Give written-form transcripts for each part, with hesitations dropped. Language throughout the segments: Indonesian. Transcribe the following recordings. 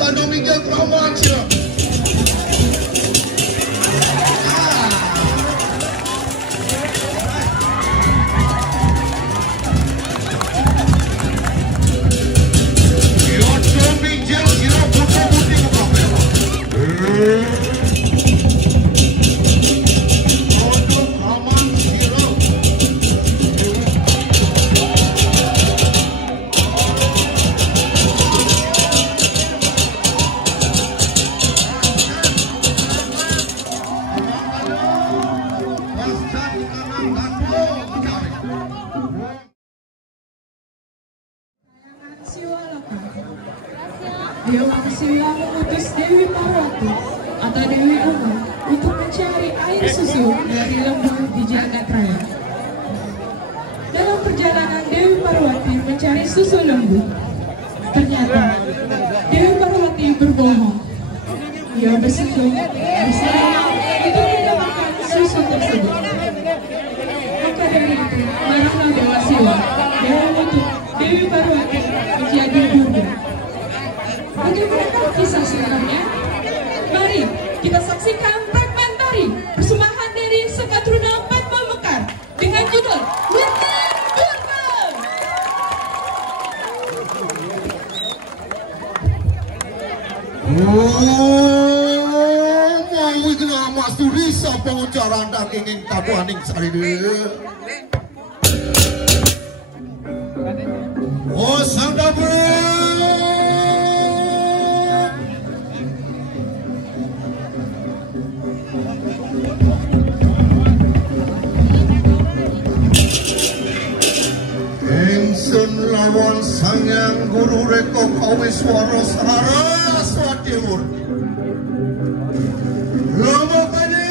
saksa Don Miguel Tramansia. Dewa Sila mengutus Dewi Parwati atau Dewi Uma untuk mencari air susu dari lembu di jagat raya. Dalam perjalanan Dewi Parwati mencari susu lembu, ternyata Dewi Parwati berbohong. Ia bersungguh bersama untuk mendapatkan susu tersebut. Maka dari itu marahlah Dewa Sila dan mengutuk Dewi Parwati menjadi durga. Bagaimana kisah sebenarnya? Mari kita saksikan fragmen tari persembahan dari Sekatruna Padma Mekar dengan judul Winter Durga. Mau kena mas turisa pengucaran daging tabuaning sari deh. Oh sang dabur. Ingsun lawan Sangyang Guru Reko Kawiswara Saraswati Timur. Lomokane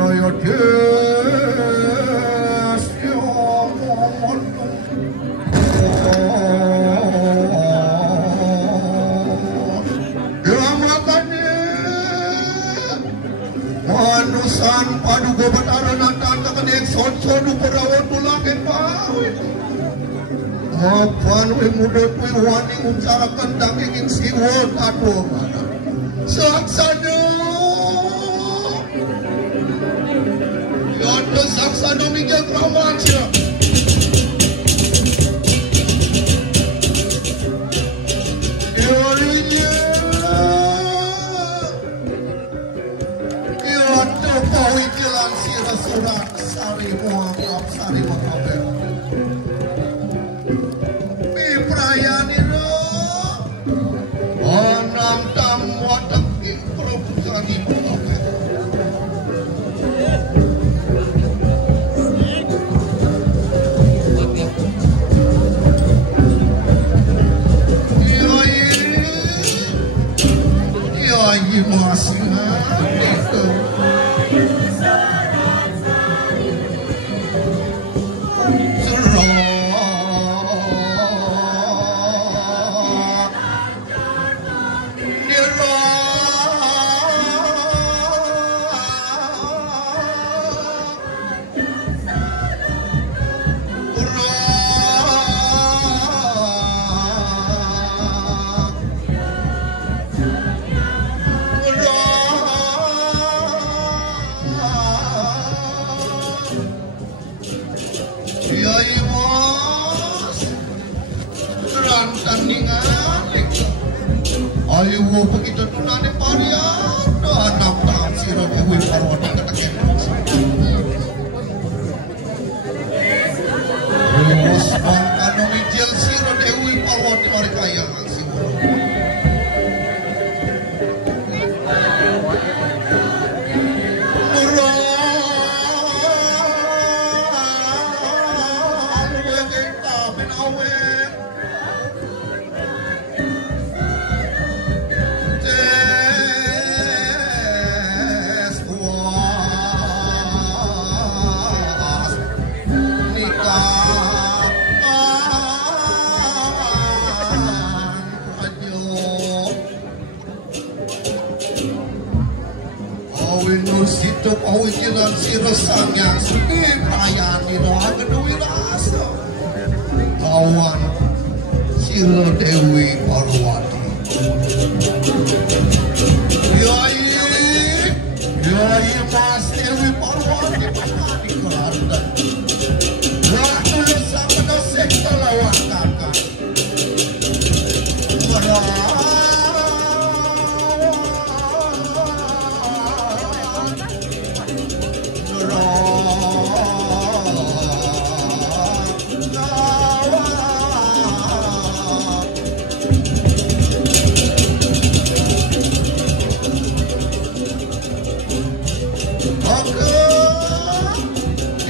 ayo des yo manusan paduga bataran tata kenek son-sonu perawan tulangin pawit. Mapan we mudot we wani ucarakan dagingin siwon aduh saksana yaitu saksa Don Miguel Tramansia. Teorinya yaitu pawikilan sirah surat sari muam sari wakabel miprayani lo onam tam wadak improvisasi wakabel. Iya masih itu. Ayo begitu tunane parian anak tak sira dewe parwati keteken. Terus bangkano mijil sira dewe parwati mari kaya langsung. Situ pawikilan sirah Sangyang Sri Prayani. Siro Dewi Parwati. Yai Mas Dewi Parwati Patani Kelantan. Waktu sama dosek lawan kakak.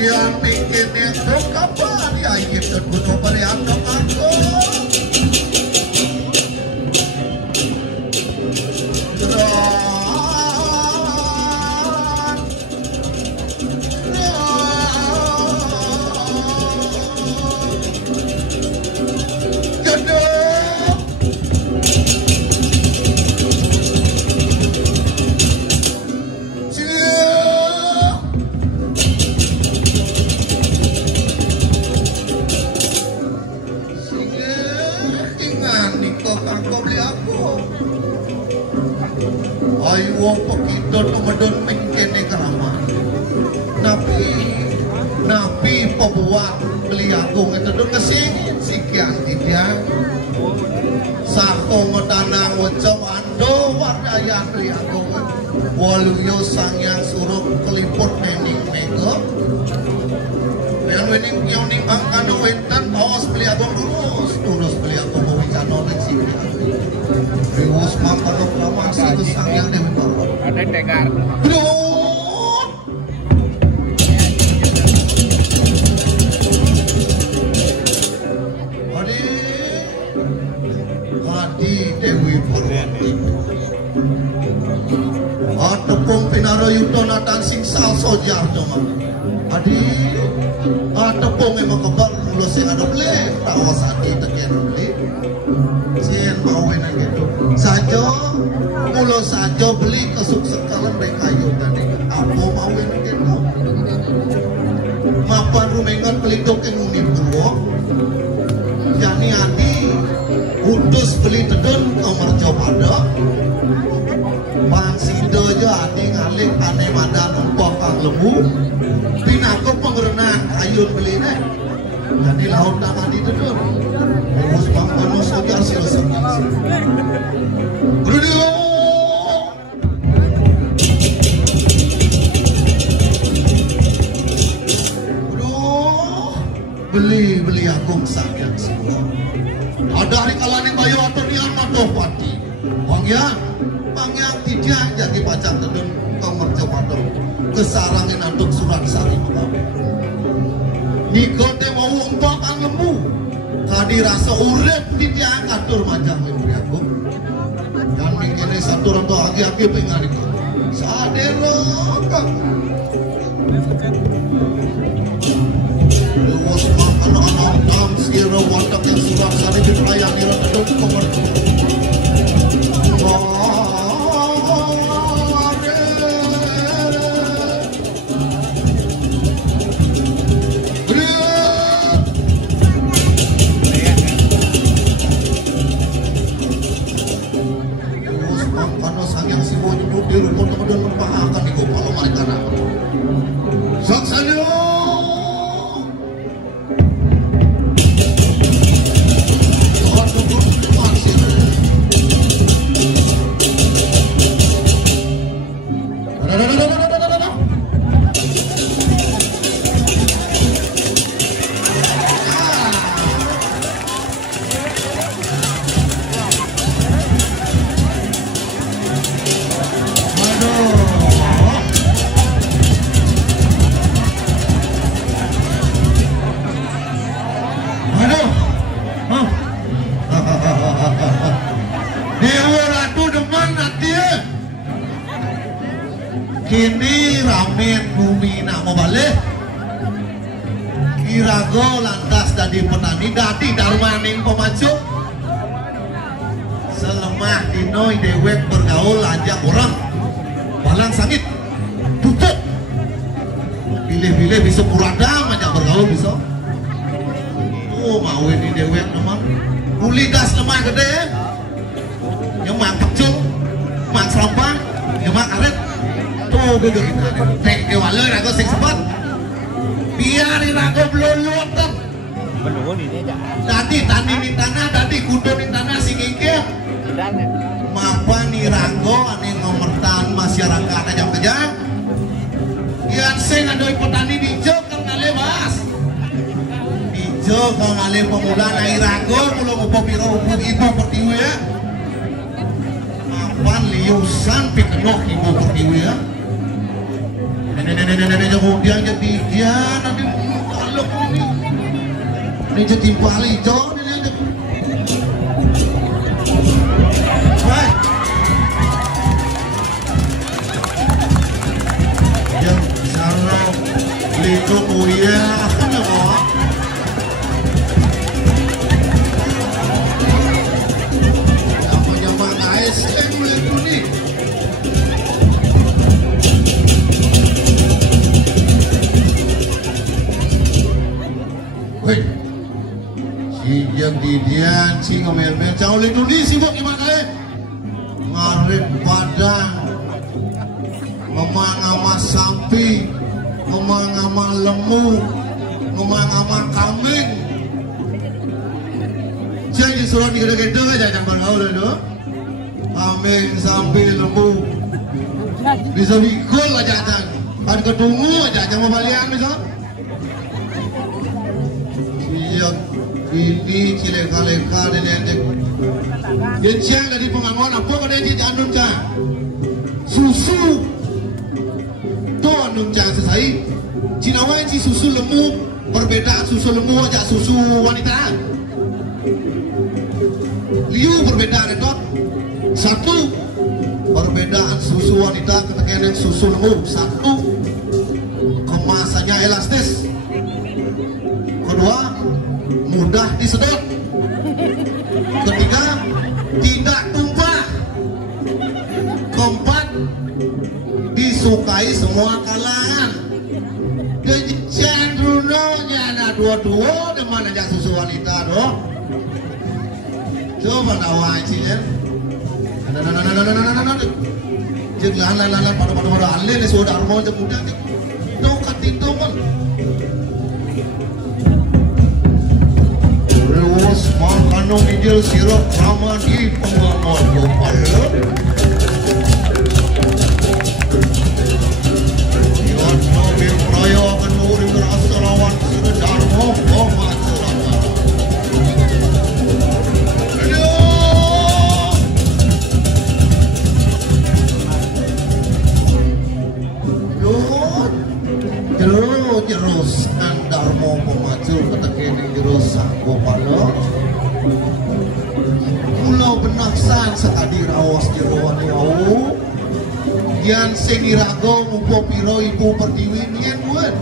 Yang bikin itu kapan ya gitu kudu beri aku. Ayo wong pekidot medon mengkene keramat. Nabi pembuat beli agung itu dong kesing sikian dia. Sako metanang wecom ando wardayan beli agung. Waluyo sangyang suruh keliput mening mego. Yang wening angkano wentan awas beli agung terus beli agung wicano dan sikian. Riwos mampano klamasi itu sangyang Dewi Parwati. Ada dengar. Adi Dewi Parwati. Tepung pinaro yuto natan sing sal sojar cuma. Adi tepung emang kebar lo sing ada beli tawas adi tekian beli. Sien mauin gitu. Sajo mulo sajo beli kesuk sekalan mereka kayu tadi. Apa mauin gitu. Mapan rumengan pelidok yang unik dulu. Jani adi udus beli tedun nomor pada Bang Sido jo adi ngalik aneh madan empok kang lembu pinaku pengerenang ayun beli nih jadi laut tanah di tedun terus bang kono sojar silesem Brudio beli agung sakit semua ada hari kalaning bayu atau nian matopati pangyang tidak jadi pacak tedun kau merjapado kesarangin antuk surat sari Nikote mau umpah kang lembu kadi rasa urep tidak ngatur macam lembu agung dan mikirnya satu rondo agi-agi pengen itu sadero Luas makan anak dam siro watak yang surat sari di perayaan di Rantadon Komar. Luas makan sang yang si mau nyebut di rumah teman-teman berpahakan di Gopalo Marikana. Saksanya. Kini ramen bumi nak mau balik kirago lantas dari petani dati darmaning pemaju selemah dinoi dewek bergaul ajak orang balang sangit tutup pilih-pilih bisa puradam ajak bergaul bisa mau ini dewek teman uli das duduk kita. Tek dewala rago sing sepet. Biar rago belum tem. Belum ini aja. Tadi tani di tanah, tadi kudo di tanah sing ingkeh. Mapan ni rago ane ngomertan masyarakat aja kejang. Yang sing adoi petani dijo kan ngale mas. Dijo kan ngale pemuda nai rago mulo upo piro upo ibu pertiwi ya. Mapan liusan pikenoh ibu pertiwi ya. Nenek kemudian jadi dia nanti kalau ini jadi timpali jo yang sarau liku mulia kan ya mau apa ASM liku nih. Woi, si yang didian si ngomel-mel jauh liku nih sibuk gimana ngarit padang ngomong-ngomong sapi, ngomong-ngomong lemu, ngomong-ngomong kambing. Jangan disuruh digede-gede aja jangan bergaul dulu. Kambing, sapi, lembu, bisa bikul aja jangan. Kan kedungu aja jangan mau balian bisa. Siap ini cileka-leka dan endek. Genciang dari pengangon apa kada di anun cah susu. Nung jangan selesai Cinawan si susu lemu perbedaan susu lemu aja susu wanita liu perbedaan itu satu perbedaan susu wanita ketekan susu lemu satu kemasannya elastis kedua mudah disedot ketiga tidak tumpah keempat disukai semua kalangan. Jadi cenderungnya anak dua-dua di mana aja susu wanita doh. Coba nawai sih ya. Jangan lalan pada alih ni saudara mau je muda je. Dong katin dong. Rewas makanong idil sirap ramah di pengangon gopal. Raya akan muri berasa lawan sedar moho masyarakat. Jerus Darmo pemaju ketekini jerus Gopalo. Pulau Benaksan sekadi rawas jeroan wau. Yang sengirago mupo piro ibu pertiwi nien buat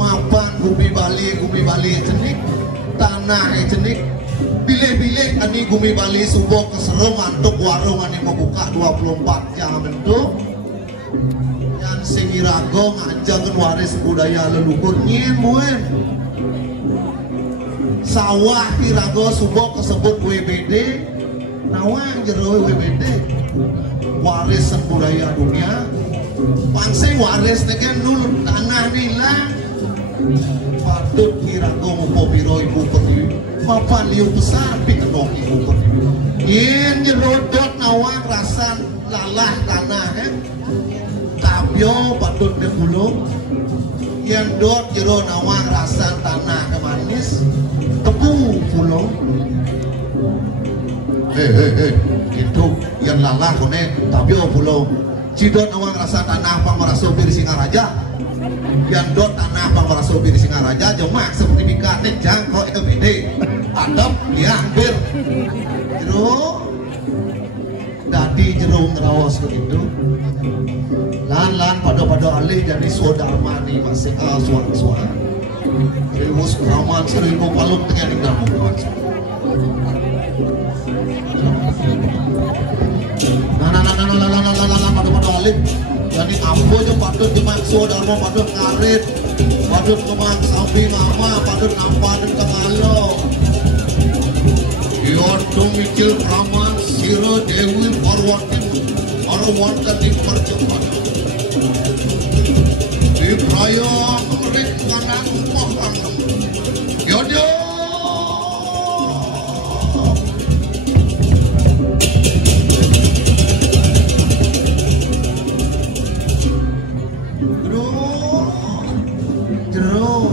mapan gumi bali jenik tanah jenik bilih-bilih ani gumi bali subuh keseru mantuk warung ani membuka 24 jam bentuk yang sengirago ngajakan waris budaya leluhur nien buat sawah irago subuh kesebut WBD nawang jero WBD waris budaya dunia pangseng waris tegen nul tanah nilang patut kirago mupo piro ibu pertiwi mapan liu besar pikenok ibu pertiwi yen nyerodot nawang rasan lalah tanah kabyo patut depulo yen dot jero nawang rasan tanah kemanis tepung pulau itu yang lalah kone tapi pulau cidot awang rasa tanah pang meraso bir Singaraja yang dot tanah pang meraso bir Singaraja jemaah sertifikatnya jangkau itu beda adab dia hampir jero dadi jero ngerawas begitu lan pada alih jadi sodarmani masih suara Remus Raman seribu palung dengan dalam pada alih jadi ambo je patut jemaah saudara patut ngarit patut kemang samping ama patut nampak dan kengalo yoto mikil praman siro dewi parwatin arwantan di percepatan Ibraya merit kanan pohon Yodio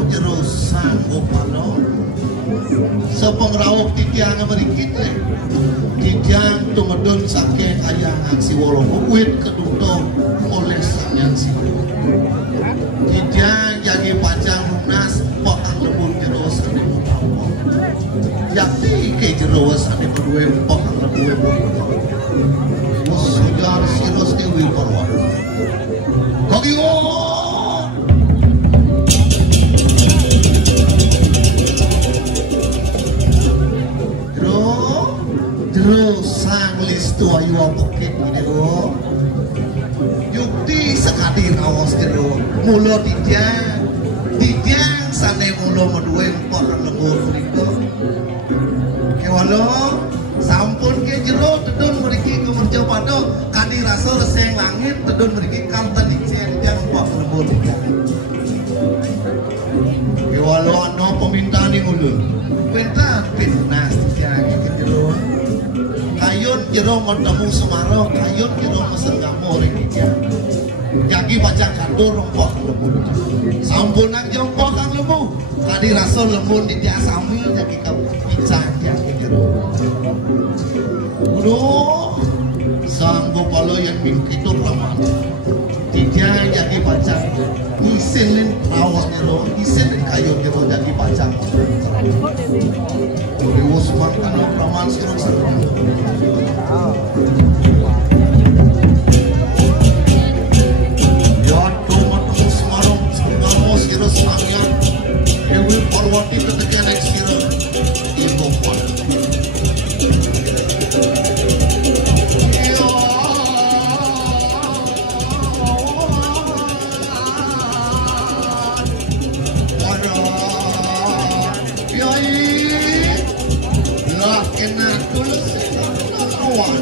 Jero sanggup ano sepengraup titiang merikit titiang tumedun saking kayangan si wolomo wit keduto oleh samyan si titiang jagi pajang lunas pokang lembur jero sane mutawa yakti ke jero sane berdua pokang lembur musujar siros dewi parwat kogiwo sang listu ayu apokit ini lo yukti sekali rawas jero mulo tijang sane mulo medue empok lembur mereka kewalo sampun ke jero tedun meriki kemerja pada kadi rasa reseng langit tedun meriki kaltan diksen jang empok lembur kewalo ano pemintaan yang ulun bentar fitnah tijang ke jero kayun jero ketemu Semarang, kayun jero mesenggamo rekinya. Jagi baca kandur rompok lembu. Sampunan jongkok kang lembu. Tadi rasa lembu di dia sambil jagi kau picah jagi jero. Udah sanggup kalau yang mimpi itu ramal. Tidak jagi baca. Isin rawas jero, isin kayun jero jagi baca. Dewas makan ramal sekarang sekarang. Ya cuma temu Semarang Semarang sira samyan Dewi Parwati tetekan sira ibu pon kena tulus awan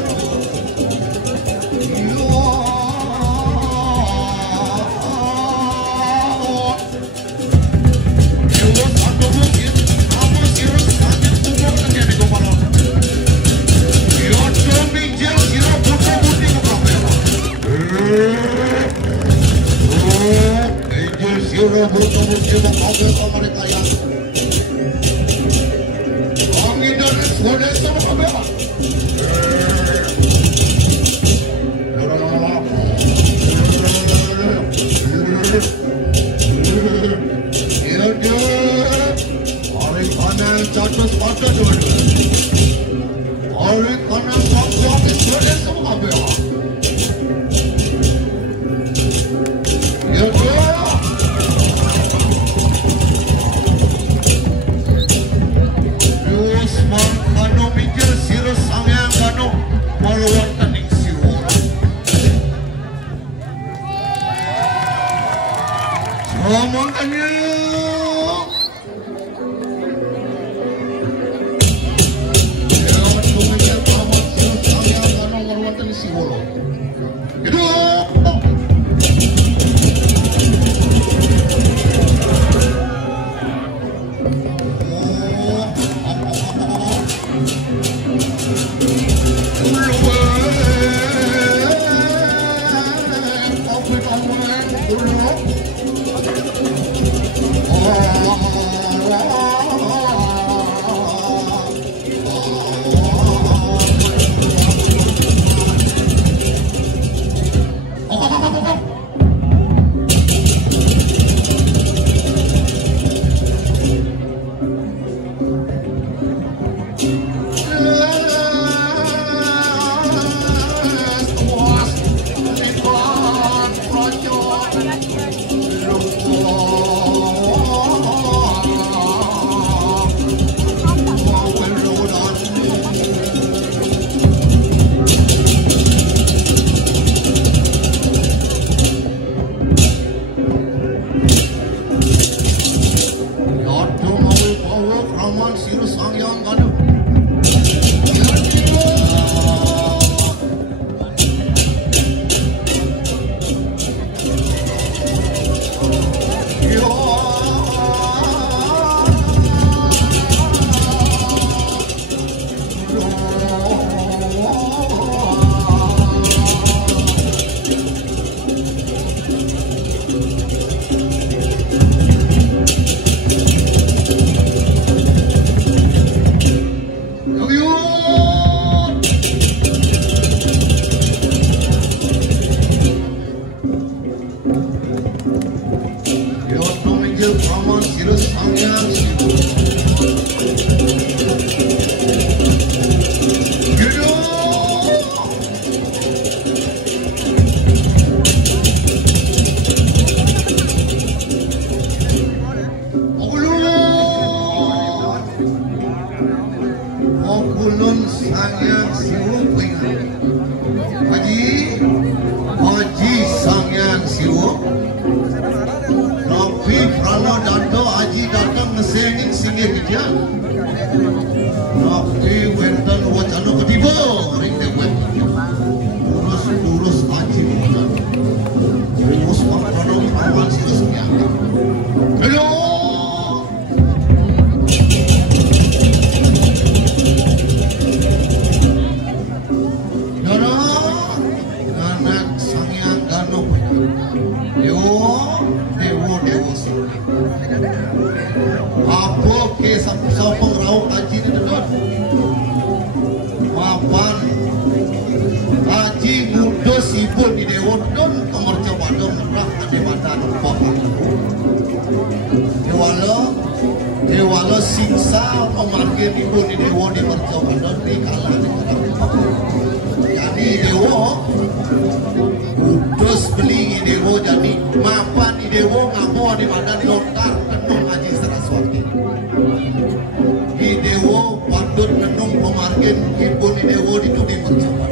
Sangyang Siwa. Gitu. Okulun Sangyang Siwa pengen. Haji Sangyang Siwa. Nabi Prana Dada Haji datang ngesengin singgih dia. Nabi wenten wacana ketiba ring dewek. Urus Haji Muhammad. Terus Prana awan sirasnya. Hello. Apa ke sapang rauh haji ni dedon? Mapan haji muda sibuk di dewan don kemerca pada merah ada mata nampak. Dewala siksa pemargin ibu di dewan di merca pada di kalah di kerap. Jadi dewa udus beli dewa jadi mapan di dewa ngapo di badan lontar kenung haji Saraswati. Di dewa patut kenung pemargin ibu di dewa itu di mercapan.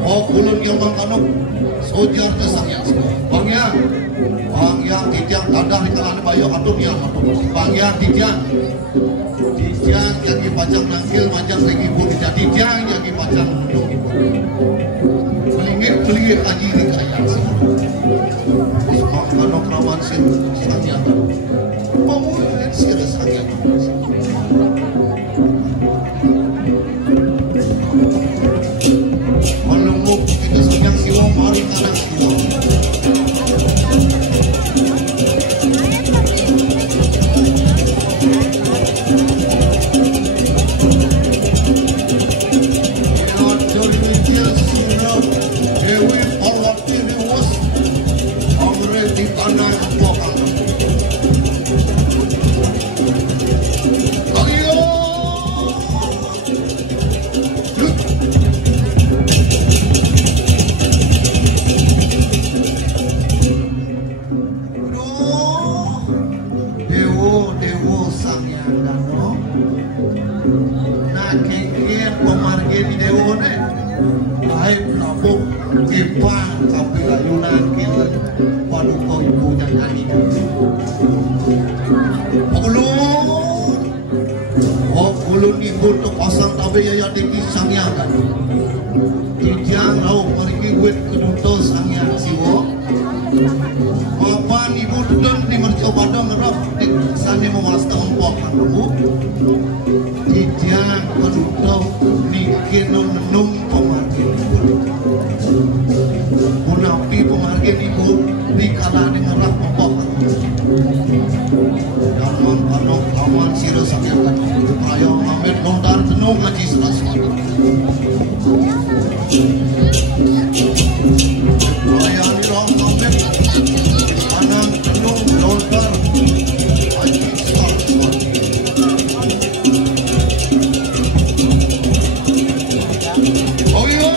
Oh kulun yang mangkanuk sojar ke Sangyang Siwa. Bang yang tijang dadah di kalangan bayo atum yang atum. Bang yang tijang yang dipajang nangkil majang lagi pun tijang yang dipajang nung ibu. Kelingit haji di Sangyang Siwa. Mangkanuk rawan sin Sangyang. Pemulih sirah Sangyang. Melungkup kita Sangyang Siwa mari kanak Siwa. Ulun ibu tu pasang tabe ya deki Sangyang kan. Tijang rau pergi wet keduto Sangyang Siwa. Mapan ibu dedon di merca pada ngerap di sana mewasta empok kan ibu. Tijang keduto nikin nenung pemargin. Munapi pemargin ibu di kala di ngerap empok kan. Jangan panok awan sirah Sangyang kan. Ayo ngambil lontar tenung haji Saraswati. Ayo ni long ngambil anang tenung lontar haji Saraswati. Oh iya.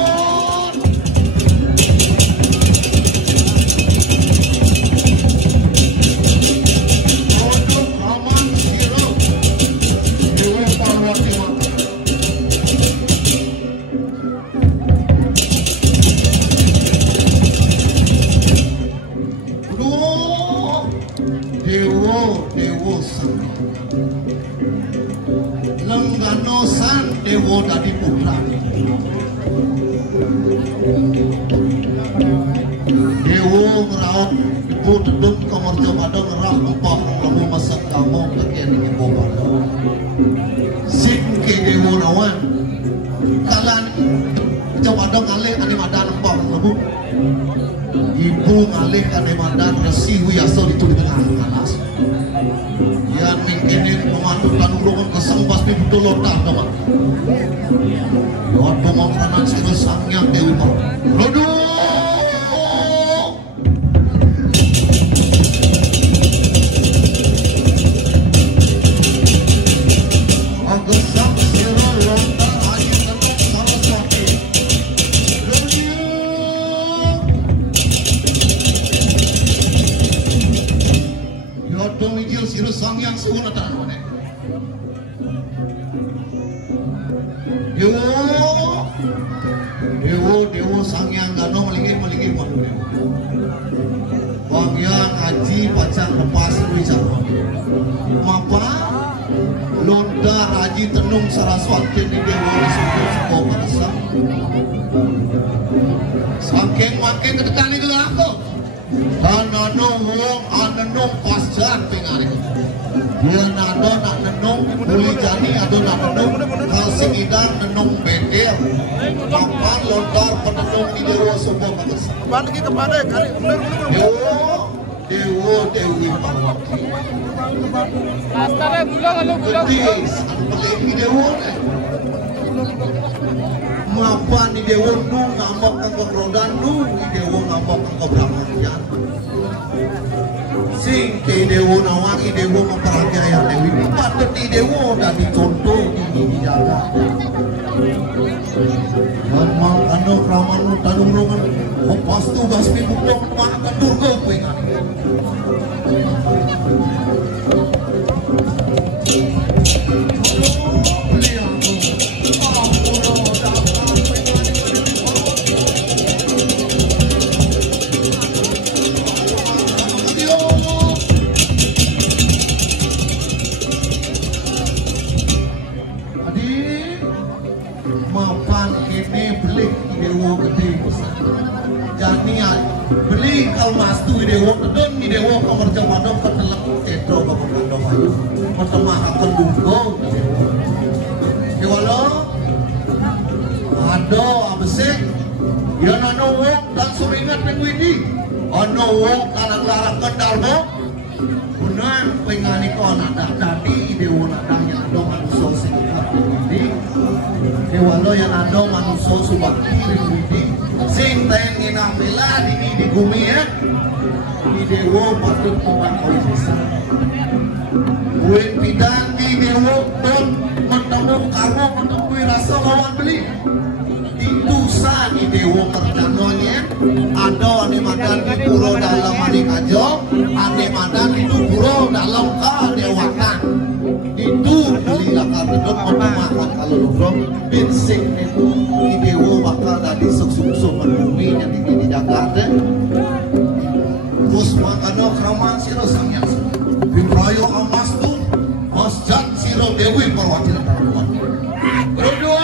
Lengganosan dewo dadi putra. Dewo ngeraut ibu dedun kemerja pada ngerah empah lemu masak kamu kekian ibu pada. Sing ke dewo rawan kalan coba dong ngalih ane madan empah lemu. Ibu ngalih ane madan resi wiyaso itu di tengah kalas. Yang mungkin pematutan ulungan kesembas di betul lotar teman. Waktu mau kanan sirah Sangyang Dewi Mar. Aduh. siru sang yang suwun ada mana? Dewo sang yang gano melingih mana? Bang yang haji pacar lepas wicara. Mapa londa haji tenung saraswati di dewa disebut sebuah bangsa. Saking makin ketekan itu aku. Ananong wong ananong pasjar pengarik. Dia nado nak nenung buli jani ado nak nenung kalsing idang nenung bekel. Mapa londa penenung di dewa sebuah bangsa. Kepada kali Dewo Dewi Parwati. Astana bulang alo bulang. Gedis pelih di dewo deh. Ngapa ni dewo nu ngambak ke kerodan nu ni dewo ngambak ke keberangkatian. Sing ke dewo nawangi dewo memperhatian Dewi. Patut di dewo dan dicontoh dijaga. Memang anu ramanu tanung rungan. Pas tu basmi bukong makan durga pengan. Beli kalmas tu idewo kedon idewo kamar jamadong ketelak tetro bapak kandong ayu pertama akan dunggo kewalo ado abesek ya nano wong dan suringat penguidi ano wong kalang larang kendarmo benar pengani kon ada tadi idewo nadang yang ado manusia singkat penguidi kewalo yang ado manusia subakti penguidi sing tengin apela di bumi ya di dewo patut membakoi desa buin bidang di dewo pun bertemu karmo menemui rasa lawan beli itu sah di dewo percanonya ada ane madan di puro dalam ane kajo ane madan itu puro dalam ka dewatan itu beli lakar dedok makan kalau lurong binsing itu di dewo bakal dari suk-suk berbumi yang di Jakarta terus makanya keramaan siro sangyang Bimrayo amas tu masjid siro Dewi Parwati Lampung berdua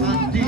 Sandi